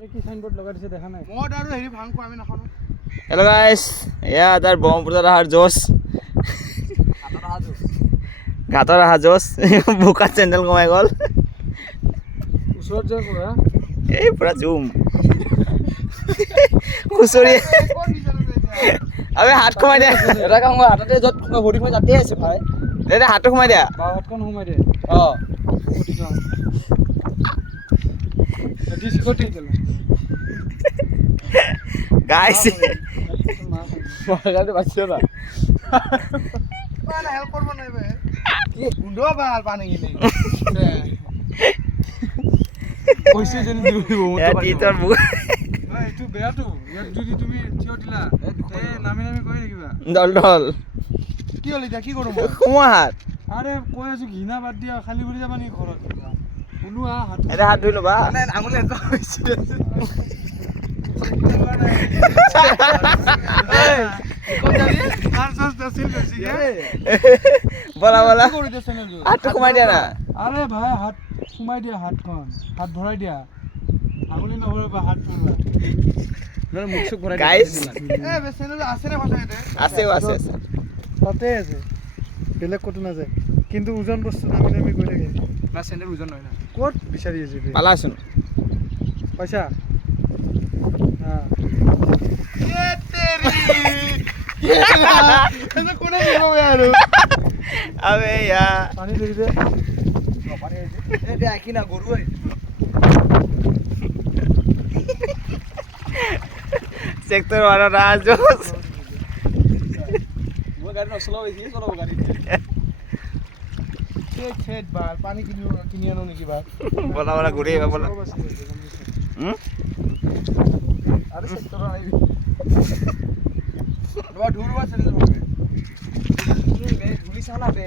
কি সাইনবোৰ্ড লগাই দিছে দেখা নাই মদ আৰু হেৰি ভাং খোৱা আমি নাখানো হেল্ল' গাইছ এয়া তাৰ ব্ৰহ্মপুত্ৰত অহাৰ জোচ ঘাটত অহা জোচ বোকাত চেণ্ডেল কমাই গ'ল ওচৰত যে পুৰা এই পুৰা জুম খুচৰি আবে হাত সোমাই দিয়া এটা কাম কৰা হাততে য'ত ভৰি মই তাতে আছে ভাই দে হাতটো সোমাই দিয়া বাহঁতখন সোমাই দে অঁ গাইছ মগাটো বাচিছে না মানে হেল্প কৰিব নাই বে কি গুন্ড ভাল পানী কিনি কৈছে যেন দিব টিচাৰ বুক এইটো বেয়াটো ইয়াত যদি তুমি থিয় দিলা নামি নামি কৰি থাকিবা দল দল কি হ'ল এতিয়া কি কৰোঁ মই সোমোৱা হাত আৰে কৈ আছো ঘৃণা বাদ দিয়া খালী ভৰি যাবা নেকি ঘৰত ওলোৱা হাত এটা হাত ধুই ল'বা মানে আঙুলি এটা হৈছে বলা বলা হাতটো সোমাই দিয়া না আরে ভাই হাত সোমাই দিয়া হাতখন হাত ভৰাই দিয়া আঙুলি নভৰাবা হাত ভৰোৱা মানে মুখ চুখ ভৰাই গাইছ এ বেচেনে আছে নে সঁচাইতে আছে আছে তাতে আছে বেলেগ ক'তো নাযায় কিন্তু ওজন বস্তু নামি নামি গৈ থাকে না চেণ্ডেল ওজন নহয় না ক'ত বিচাৰি আছে পালাচোন পইচা কোনে দিব আৰু আবে ইয়া পানী ধৰি দে এতিয়া আকি না গৰু চেক্টৰ ওৱানৰ ৰাজোচ মই গাড়ী নচলাব বেছি চলাব গাড়ী চেট বাল পানী কিনি আনো নেকি বাল বলা বলা ঘূৰি আহিবা বলা আৰু চেক্টৰ আহিবি ৰবা ধুৰবা চেণ্ডেল পৰবে বে ধুলি চানা বে